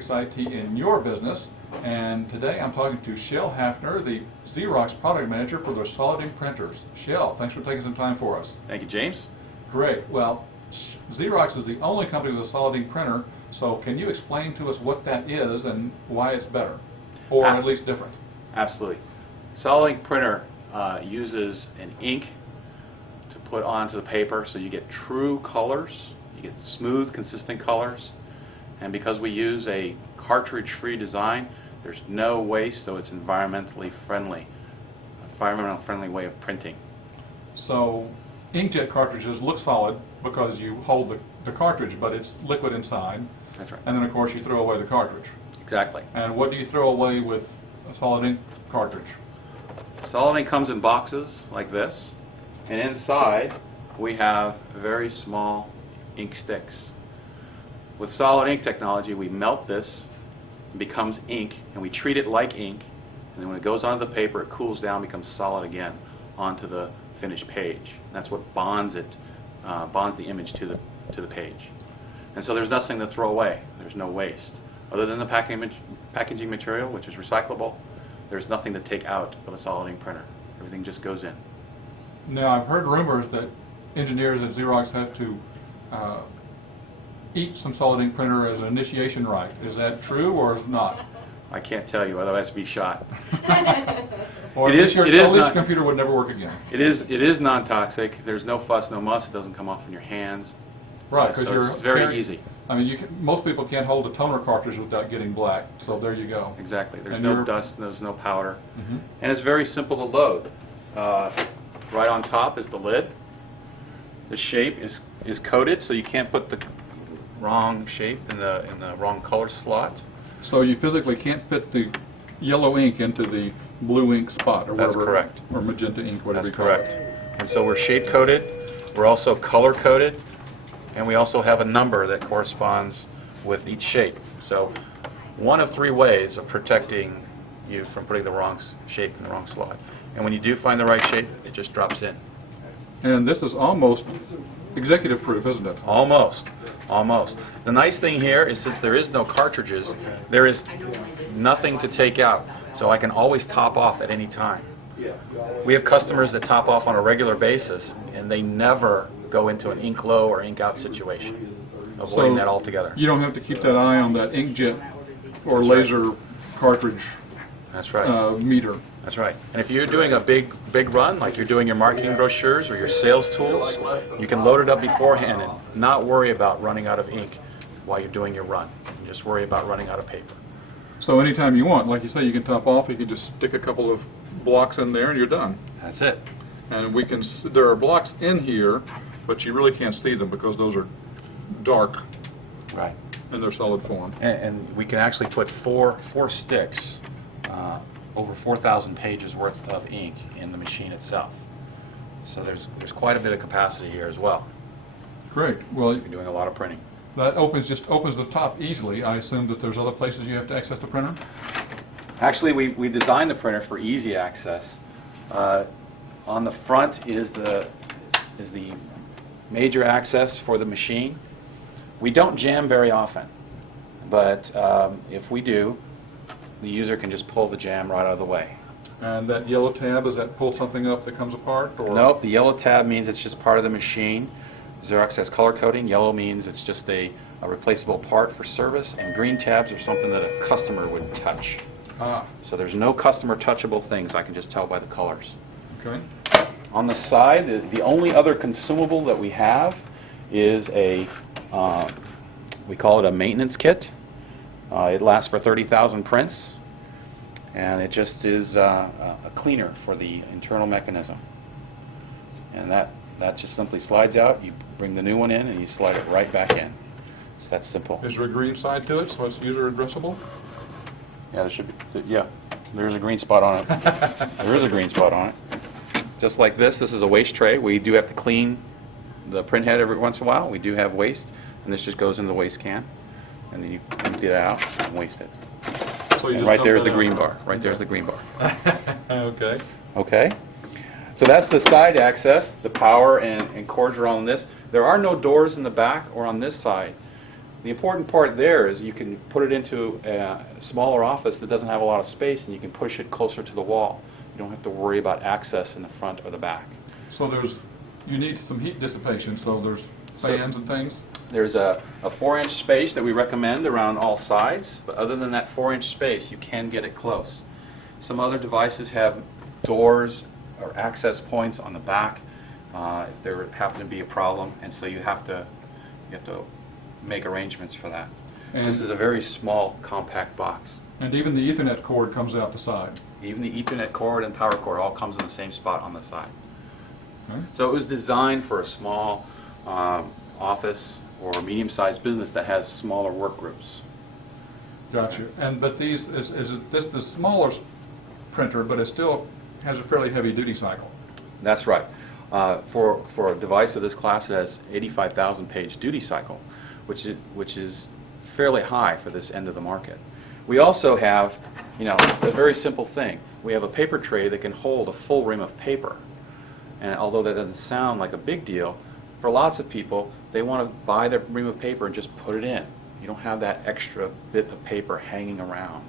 fix IT in your business. And today I'm talking to Shel Haffner, the Xerox product manager for their solid ink printers. Shel, thanks for taking some time for us. Thank you, James. Great. Well, Xerox is the only company with a solid ink printer, so can you explain to us what that is and why it's better, or at least different? Absolutely. Solid ink printer uses an ink to put onto the paper, so you get true colors, you get smooth, consistent colors, and because we use a cartridge-free design, there's no waste, so it's environmentally friendly way of printing. So inkjet cartridges look solid because you hold the cartridge, but it's liquid inside. That's right. And then of course you throw away the cartridge. Exactly. And what do you throw away with a solid ink cartridge? Solid ink comes in boxes like this, and inside we have very small ink sticks. With solid ink technology, we melt this, it becomes ink, and we treat it like ink, and then when it goes onto the paper, it cools down, becomes solid again onto the finished page. And that's what bonds it, bonds the image to the page. And so there's nothing to throw away. There's no waste. Other than the packaging material, which is recyclable, there's nothing to take out of a solid ink printer. Everything just goes in. Now, I've heard rumors that engineers at Xerox have to eat some solid ink printer as an initiation rite. Is that true or is it not? I can't tell you, otherwise I'd be shot. Or It is your computer would never work again. It is non-toxic. There's no fuss, no muss. It doesn't come off in your hands. Right, because so it's very easy. I mean, most people can't hold a toner cartridge without getting black, so there you go. Exactly. There's And no dust, there's no powder. Mm-hmm. And it's very simple to load. Right on top is the lid. The shape is coded, so you can't put the wrong shape in the wrong color slot. So you physically can't fit the yellow ink into the blue ink spot, or That's whatever, correct. or magenta ink, whatever That's you call correct. it. And so we're shape coded. We're also color coded, and we also have a number that corresponds with each shape. So one of three ways of protecting you from putting the wrong shape in the wrong slot. And when you do find the right shape, it just drops in. And this is almost executive proof, isn't it? Almost. Almost. The nice thing here is since there is no cartridges, there is nothing to take out. So I can always top off at any time. We have customers that top off on a regular basis, and they never go into an ink low or ink out situation, avoiding that altogether. You don't have to keep that eye on that inkjet or That's laser cartridge That's right. Meter. That's right. And if you're doing a big run, like you're doing your marketing brochures or your sales tools, you can load it up beforehand and not worry about running out of ink while you're doing your run. You just worry about running out of paper. So anytime you want, like you say, you can top off, you can just stick a couple of blocks in there and you're done. That's it. And there are blocks in here, but you really can't see them because those are dark Right. in their solid form. And we can actually put four sticks, over 4,000 pages worth of ink in the machine itself. So there's quite a bit of capacity here as well. Great. Well, You're doing a lot of printing. that just opens the top easily. I assume that there's other places you have to access the printer? Actually, we designed the printer for easy access. On the front is the major access for the machine. We don't jam very often, but if we do, the user can just pull the jam right out of the way. And that yellow tab, does that pull something up that comes apart? Or? Nope, the yellow tab means it's just part of the machine. Xerox has color coding. Yellow means it's just a replaceable part for service, and green tabs are something that a customer would touch. Ah, So there's no customer touchable things. I can just tell by the colors. okay. On the side, the only other consumable that we have is we call it a maintenance kit. It lasts for 30,000 prints, and it just is a cleaner for the internal mechanism. And that just simply slides out. You bring the new one in, and you slide it right back in. It's that simple. Is there a green side to it, so it's user addressable? Yeah, there should be. Yeah, there's a green spot on it. There is a green spot on it. Just like this is a waste tray. We do have to clean the print head every once in a while. We do have waste, and this just goes in the waste can, and then you empty that out and waste it. So you And just right dump there's that the green out. bar. Right there's the green bar. Okay. Okay. So that's the side access. The power and cords are on this. There are no doors in the back or on this side. The important part there is you can put it into a smaller office that doesn't have a lot of space, and you can push it closer to the wall. You don't have to worry about access in the front or the back. So you need some heat dissipation, so there's fans and things? There's a 4-inch space that we recommend around all sides, but other than that 4-inch space, you can get it close. Some other devices have doors or access points on the back if there happen to be a problem, and so you have to make arrangements for that. And this is a very small, compact box. And even the Ethernet cord comes out the side? Even the Ethernet cord and power cord all comes in the same spot on the side. Okay. So it was designed for a small office or a medium-sized business that has smaller work groups. Gotcha. But this the smaller printer, but it still has a fairly heavy-duty cycle? That's right. For a device of this class, it has 85,000 page duty cycle, which is fairly high for this end of the market. We also have, a very simple thing. We have a paper tray that can hold a full ream of paper. And although that doesn't sound like a big deal, for lots of people, they want to buy their ream of paper and just put it in. You don't have that extra bit of paper hanging around.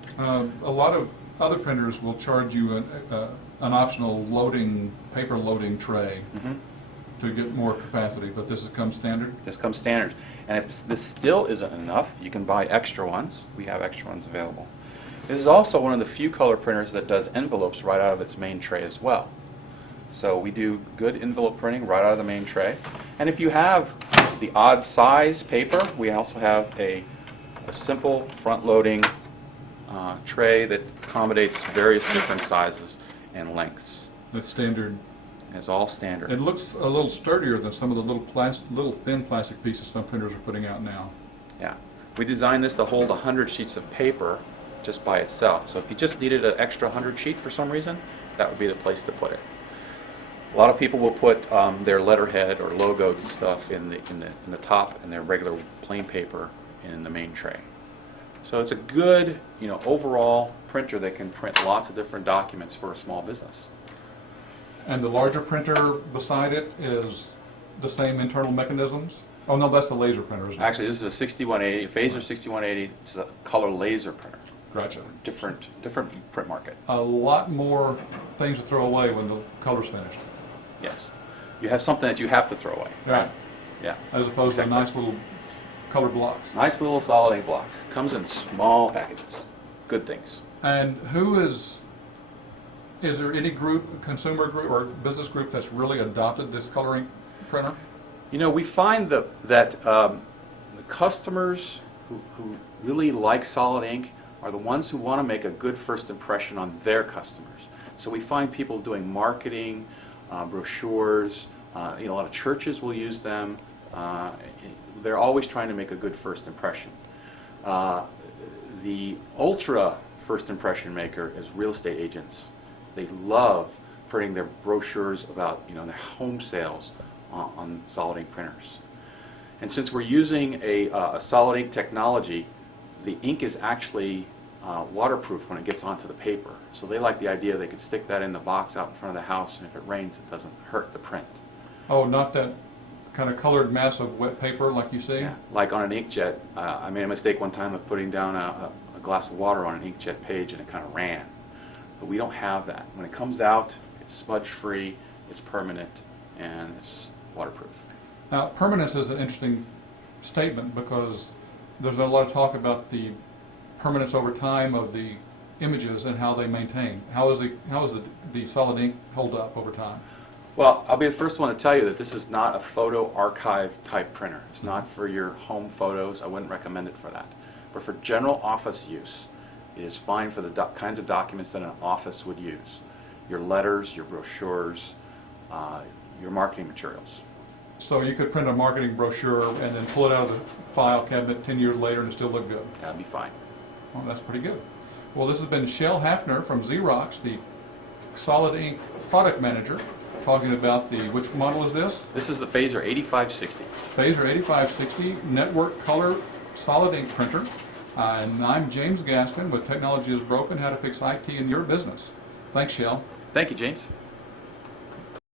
A lot of other printers will charge you an optional paper loading tray to get more capacity, but this comes standard? This comes standard. And if this still isn't enough, you can buy extra ones. We have extra ones available. This is also one of the few color printers that does envelopes right out of its main tray as well. So we do good envelope printing right out of the main tray. And if you have the odd size paper, we also have a simple front-loading tray that accommodates various different sizes and lengths. That's standard? It's all standard. It looks a little sturdier than some of the little thin plastic pieces some printers are putting out now. Yeah. We designed this to hold 100 sheets of paper just by itself. So if you just needed an extra 100 sheet for some reason, that would be the place to put it. A lot of people will put their letterhead or logo stuff in the top and their regular plain paper in the main tray. So it's a good, overall printer that can print lots of different documents for a small business. And the larger printer beside it is the same internal mechanisms? Oh no, that's the laser printer, isn't it? Actually, this is a 6180, Phaser 6180. It's a color laser printer. Gotcha. Different print market. A lot more things to throw away when the color's finished. Yes. You have something that you have to throw away. Right. Yeah. As opposed to nice little color blocks. Nice little solid ink blocks. Comes in small packages. Good things. And is there any consumer group or business group that's really adopted this coloring printer? We find that the customers who really like solid ink are the ones who want to make a good first impression on their customers. So we find people doing marketing, brochures, a lot of churches will use them. They're always trying to make a good first impression. The ultra first impression maker is real estate agents. They love printing their brochures about their home sales on solid ink printers. And since we're using a solid ink technology, the ink is actually waterproof when it gets onto the paper. So they like the idea they could stick that in the box out in front of the house, and if it rains, it doesn't hurt the print. Oh, not that kind of colored mass of wet paper like you see? Yeah, like on an inkjet. I made a mistake one time of putting down a glass of water on an inkjet page, and it kind of ran. But we don't have that. When it comes out, it's smudge-free, it's permanent, and it's waterproof. Now, permanence is an interesting statement because there's been a lot of talk about the permanence over time of the images and how they maintain. How is the solid ink hold up over time? Well, I'll be the first one to tell you that this is not a photo archive type printer. It's not for your home photos. I wouldn't recommend it for that. But for general office use, it is fine for the kinds of documents that an office would use. Your letters, your brochures, your marketing materials. So you could print a marketing brochure and then pull it out of the file cabinet 10 years later and it still look good? That'd be fine. Well, that's pretty good. Well, this has been Shel Haffner from Xerox, the solid ink product manager, talking about which model is this? This is the Phaser 8560. Phaser 8560 network color solid ink printer. And I'm James Gaskin with Technology is Broken, How to Fix IT in Your Business. Thanks, Shel. Thank you, James.